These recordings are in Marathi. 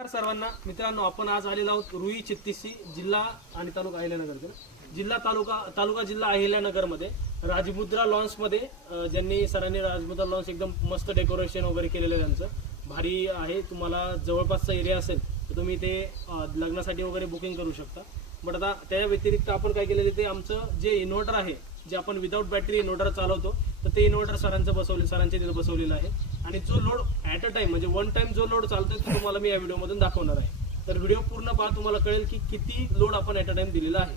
नमस्कार सर्वांना मित्रांनो, आपण आज आलेलो आहोत रुई चित्तीसी जिल्हा आणि तालुका अहिल्यानगर, जिल्हा अहिल्यानगरमध्ये राजमुद्रा लॉन्समध्ये ज्यांनी सरांनी राजमुद्रा लॉन्स एकदम मस्त डेकोरेशन वगैरे केलेलं आहे, त्यांचं भारी आहे। तुम्हाला जवळपासचा एरिया असेल तर तुम्ही ते लग्नासाठी वगैरे बुकिंग करू शकता। बट आता त्या व्यतिरिक्त आपण काय केलेलं ते आमचं जे इन्व्हर्टर आहे, जे आपण विदाउट बॅटरी इन्व्हर्टर चालवतो, तर ते इन्व्हर्टर सरांच्या तिथे बसवलेलं आहे। आणि जो लोड ॲट अ टाइम म्हणजे वन टाइम जो लोड चालतोय तो तुम्हाला मी या व्हिडिओमधून दाखवणार आहे। तर व्हिडिओ पूर्ण पहा, तुम्हाला कळेल की किती लोड आपण ॲट अ टाइम दिलेला आहे।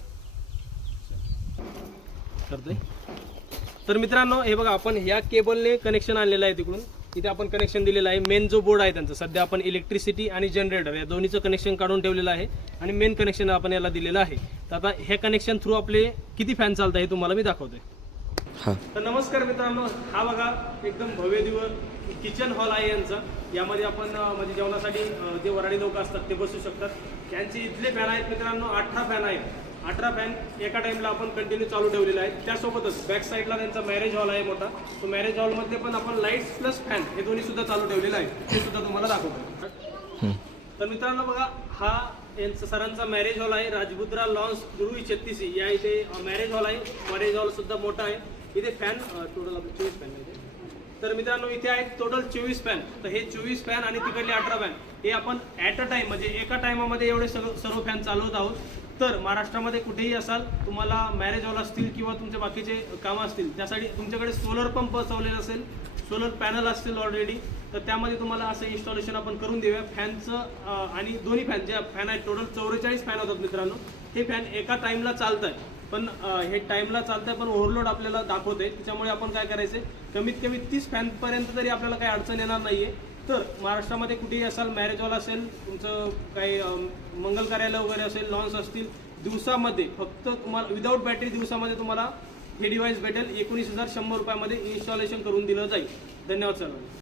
तर मित्रांनो, हे बघा, आपण ह्या केबलने कनेक्शन आणलेलं आहे तिकडून। इथे आपण कनेक्शन दिलेलं आहे। मेन जो बोर्ड आहे त्यांचा सध्या आपण इलेक्ट्रिसिटी आणि जनरेटर या दोन्हीचं कनेक्शन काढून ठेवलेलं आहे आणि मेन कनेक्शन आपण याला दिलेलं आहे। तर आता हे कनेक्शन थ्रू आपले किती फॅन चालतात हे तुम्हाला मी दाखवतोय। तर नमस्कार मित्रांनो, हा बघा एकदम भव्य दिव्य किचन हॉल आहे यांचा। यामध्ये आपण म्हणजे जेवणासाठी जे वराडी लोक असतात ते बसू शकतात। यांचे इथले फॅन आहेत मित्रांनो, 18 फॅन आहेत। 18 फॅन एका टाइमला आपण कंटिन्यू चालू ठेवलेले आहेत। त्यासोबतच बॅक साईडला त्यांचा मॅरेज हॉल आहे मोठा, तो मॅरेज हॉलमध्ये पण आपण लाईट्स प्लस फॅन हे दोन्ही सुद्धा चालू ठेवलेले आहेत, ते सुद्धा तुम्हाला दाखवतो। तर मित्रांनो बघा, हा यांचा सरांचा मॅरेज हॉल आहे, राजमुद्रा लॉन्स रुई चित्तीसी या इथे मॅरेज हॉल आहे। मॅरेज हॉल सुद्धा मोठा आहे। इथे फॅन टोटल आपले 24 फॅन आहेत। तर मित्रांनो, इथे आहेत टोटल 24 फॅन। तर हे 24 फॅन आणि तिकडले 18 फॅन हे आपण ॲट अ टाइम म्हणजे एका टाइमामध्ये एवढे सर्व फॅन चालवत आहोत। तर महाराष्ट्रामध्ये कुठेही असाल, तुम्हाला मॅरेज हॉल असतील किंवा तुमचे बाकीचे कामं असतील, त्यासाठी तुमच्याकडे सोलर पंप बसवलेला असेल, सोलर पॅनल असतील ऑलरेडी, तर त्यामध्ये तुम्हाला असं इन्स्टॉलेशन आपण करून देऊया फॅनचं। आणि दोन्ही फॅन जे फॅन आहेत, टोटल 44 फॅन होतात मित्रांनो। हे फॅन एका टाइमला चालत आहे, पण हे टाइमला चालतंय पण ओव्हरलोड आपल्याला दाखवते। त्याच्यामुळे आपण काय करायचं, कमीत कमी 30 फॅनपर्यंत तरी आपल्याला काही अडचण येणार नाहीये। तर महाराष्ट्रामध्ये कुठेही असाल, मॅरेज हॉल असेल, तुमचं काही मंगल कार्यालय वगैरे असेल, लॉन्स असतील, दिवसामध्ये फक्त तुम्हाला विदाऊट बॅटरी दिवसामध्ये तुम्हाला हे डिव्हाइस भेटेल 19,100 रुपयामध्ये इन्स्टॉलेशन करून दिलं जाईल। धन्यवाद सर।